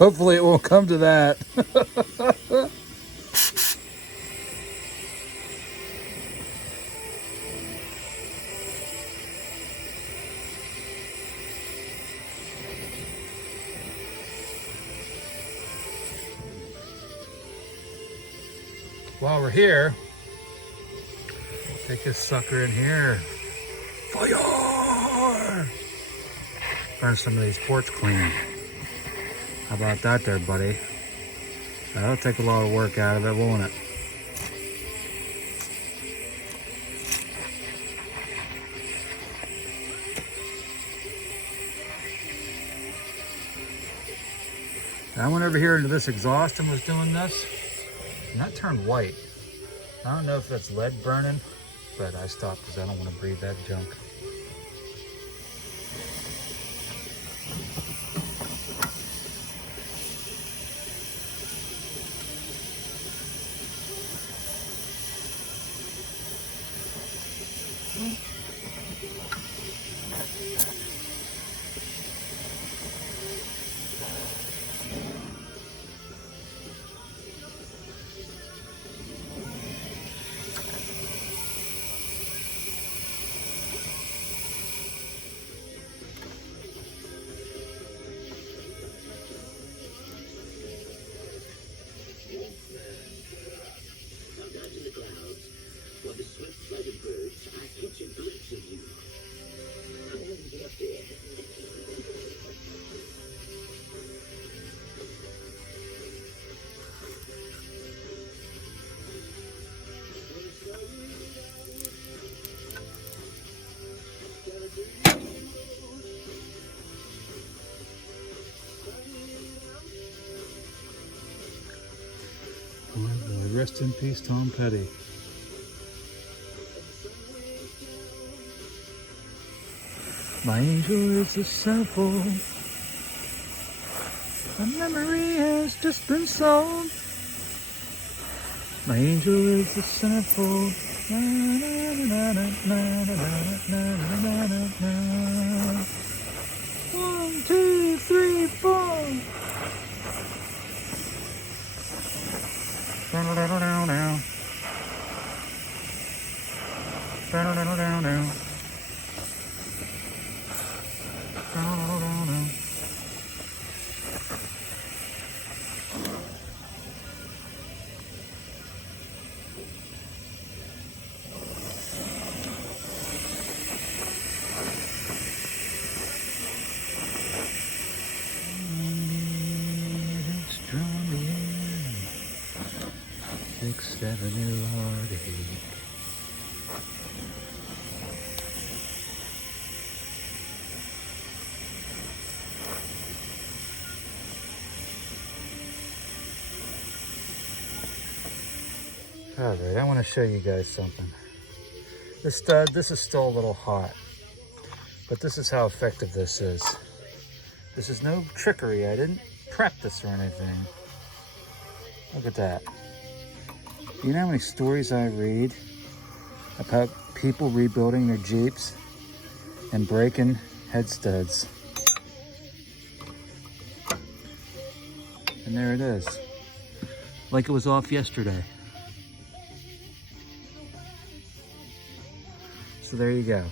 Hopefully it won't come to that. While we're here, take this sucker in here. Fire! Burn some of these ports clean. How about that there, buddy? That'll take a lot of work out of it, won't it? I went over here into this exhaust and was doing this, and that turned white. I don't know if that's lead burning, but I stopped because I don't want to breathe that junk. Rest in peace, Tom Petty. My angel is a sample. A memory has just been sold. My angel is a sample. Na, na, na, na, na, na, na, na, na, na. 1, 2, 3, 4. Down, down, down, down. Down, down, down, down. Down, down, down. It's drawn me in. 6th Avenue heartache. Alright, I want to show you guys something. This stud, this is still a little hot, but this is how effective this is. This is no trickery. I didn't prep this or anything. Look at that. You know how many stories I read about people rebuilding their Jeeps and breaking head studs? And there it is. Like it was off yesterday. So there you go.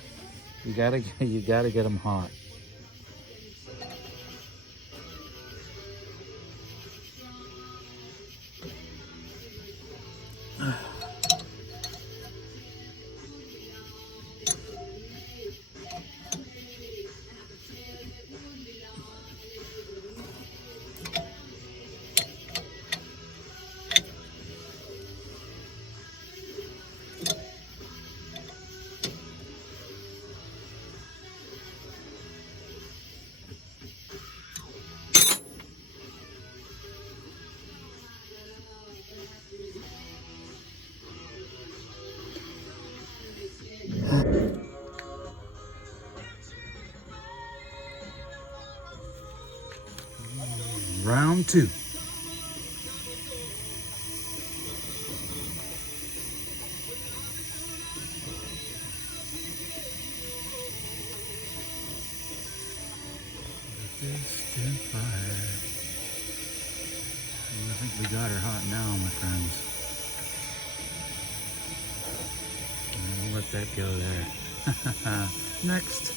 You gotta get them hot. Round 2. Distant fire. think we got her hot now, my friends. And we'll let that go there. Next.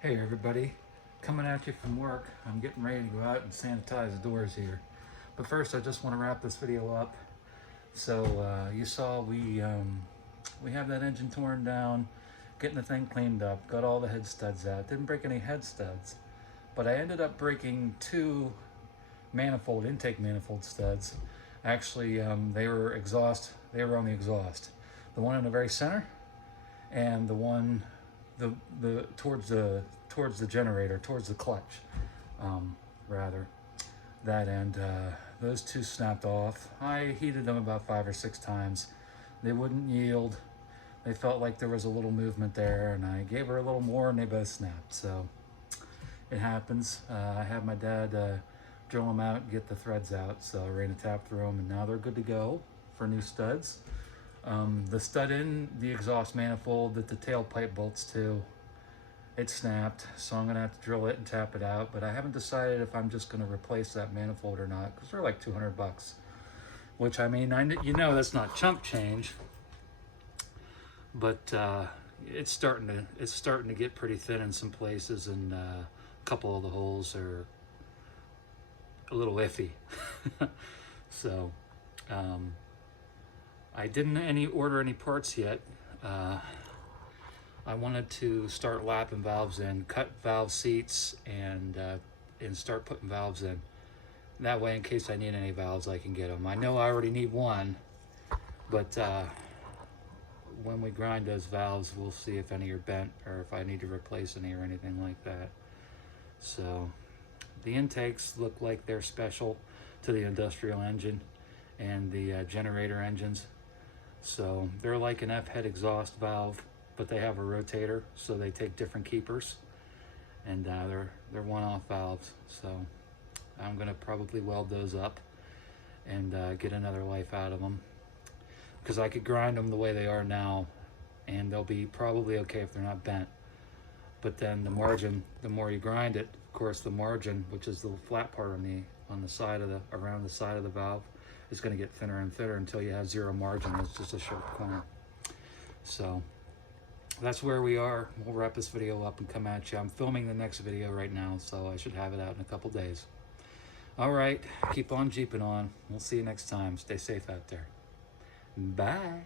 Hey everybody, coming at you from work. I'm getting ready to go out and sanitize the doors here. But first I just want to wrap this video up. So you saw we have that engine torn down, getting the thing cleaned up, got all the head studs out. Didn't break any head studs, but I ended up breaking two intake manifold studs. Actually, they were on the exhaust. The one in the very center and the one towards the generator, towards the clutch, rather. That end, those two snapped off. I heated them about 5 or 6 times. They wouldn't yield. They felt like there was a little movement there, and I gave her a little more, and they both snapped. So it happens. I had my dad drill them out and get the threads out. So I ran a tap through them, and now they're good to go for new studs. The stud in the exhaust manifold that the tailpipe bolts to, it snapped, so I'm gonna have to drill it and tap it out, but I haven't decided if I'm just gonna replace that manifold or not, because they're like 200 bucks, which, I mean, you know that's not chump change, but it's starting to get pretty thin in some places, and a couple of the holes are a little iffy. So I didn't order any parts yet. I wanted to start lapping valves in, cut valve seats, and start putting valves in. That way, in case I need any valves, I can get them. I know I already need one, but when we grind those valves, we'll see if any are bent or if I need to replace any or anything like that. So the intakes look like they're special to the industrial engine and the generator engines. So they're like an F-head exhaust valve, but they have a rotator, so they take different keepers, and they're one-off valves. So I'm gonna probably weld those up and get another life out of them, because I could grind them the way they are now, and they'll be probably okay if they're not bent. But then the margin, the more you grind it, of course, the margin, which is the flat part on the side of around the side of the valve, is going to get thinner and thinner until you have zero margin. It's just a sharp corner. So that's where we are. We'll wrap this video up and come at you. I'm filming the next video right now, so I should have it out in a couple days. All right, keep on jeeping on. We'll see you next time. Stay safe out there. Bye.